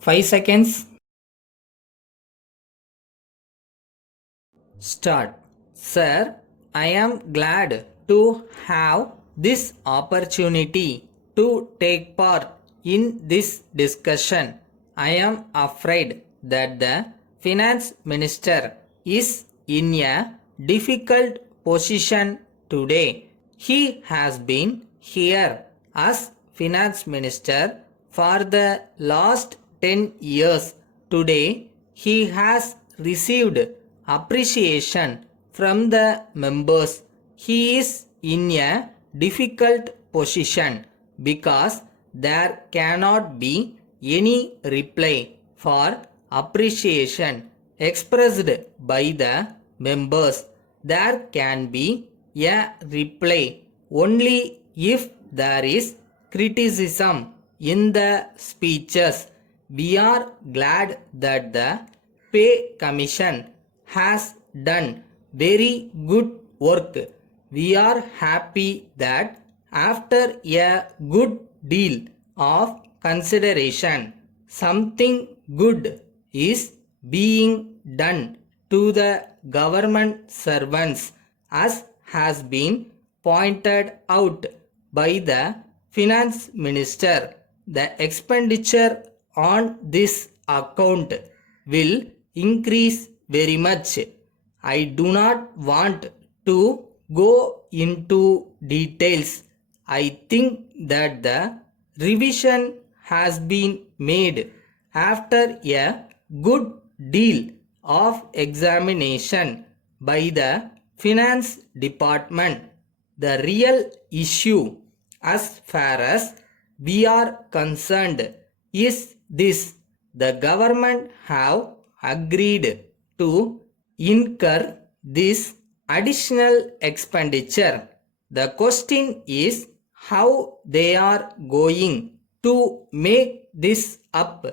5 seconds. Start. Sir, I am glad to have this opportunity to take part in this discussion. I am afraid that the finance minister is in a difficult position today. He has been here as finance minister for the last 10 years. Today, he has received appreciation from the members. He is in a difficult position because there cannot be any reply for appreciation expressed by the members. There can be a reply only if there is criticism in the speeches. We are glad that the Pay Commission has done very good work. We are happy that after a good deal of consideration, something good is being done to the government servants, as has been pointed out by the finance minister. The expenditure on this account will increase very much. I do not want to go into details. I think that the revision has been made after a good deal of examination by the finance department. The real issue, as far as we are concerned, is this: the government have agreed to incur this additional expenditure. The question is how they are going to make this up.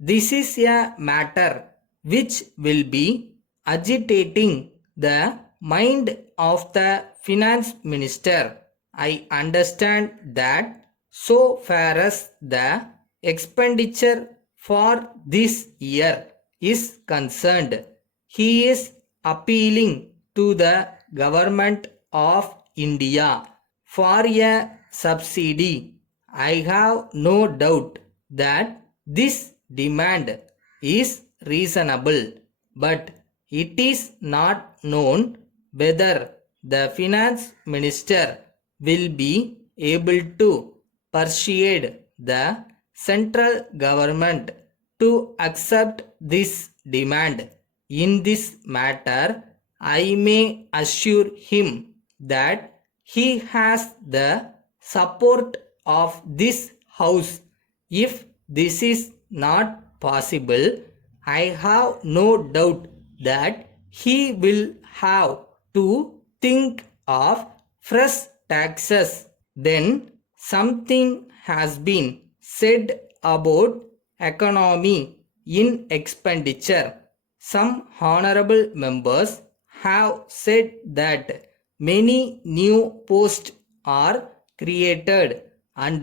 This is a matter which will be agitating the mind of the finance minister. I understand that so far as the expenditure for this year is concerned, he is appealing to the government of India for a subsidy. I have no doubt that this demand is reasonable, but it is not known whether the finance minister will be able to persuade the central government to accept this demand. In this matter, I may assure him that he has the support of this house. If this is not possible, I have no doubt that he will have to think of fresh taxes. Then something has been said about economy in expenditure. Some honorable members have said that many new posts are created and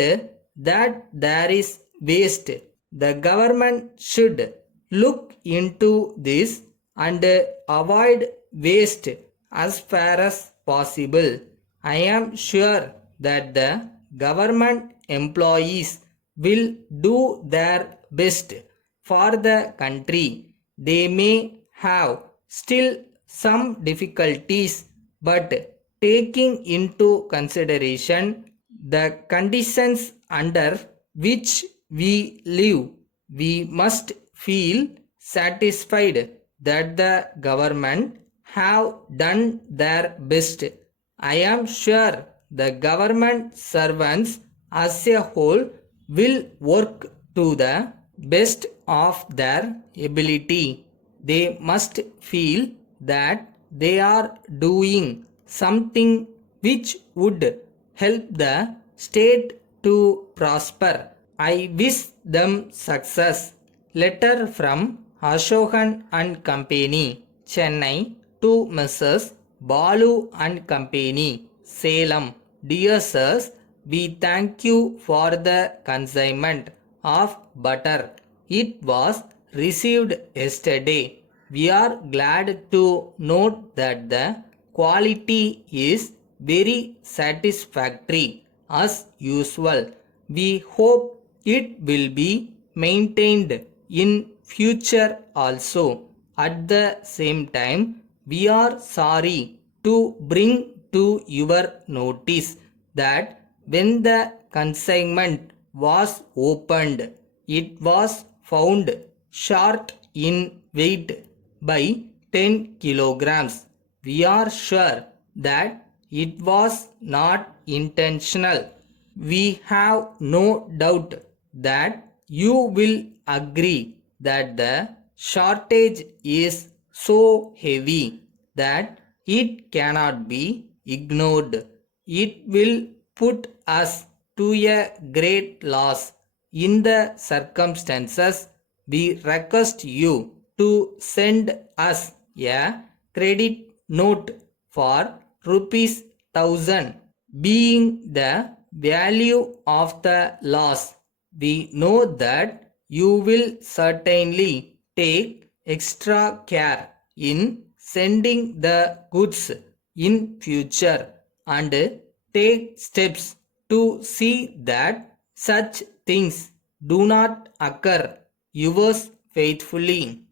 that there is waste. The government should look into this and avoid waste as far as possible. I am sure that the government employees will do their best for the country. They may have still some difficulties, but taking into consideration the conditions under which we live, we must feel satisfied that the government have done their best. I am sure the government servants as a whole will work to the best of their ability. They must feel that they are doing something which would help the state to prosper. I wish them success. Letter from Ashokan and Company, Chennai, to Messrs. Balu and Company, Salem. Dear sirs, we thank you for the consignment of butter It was received yesterday. We are glad to note that the quality is very satisfactory as usual. We hope it will be maintained in future also. At the same time, we are sorry to bring to your notice that when the consignment was opened, it was found short in weight by 10 kilograms. We are sure that it was not intentional. We have no doubt that you will agree that the shortage is so heavy that it cannot be ignored. It will put us to a great loss. In the circumstances, we request you to send us a credit note for rupees 1000 being the value of the loss. We know that you will certainly take extra care in sending the goods in future and take steps to see that such things do not occur. Yours faithfully.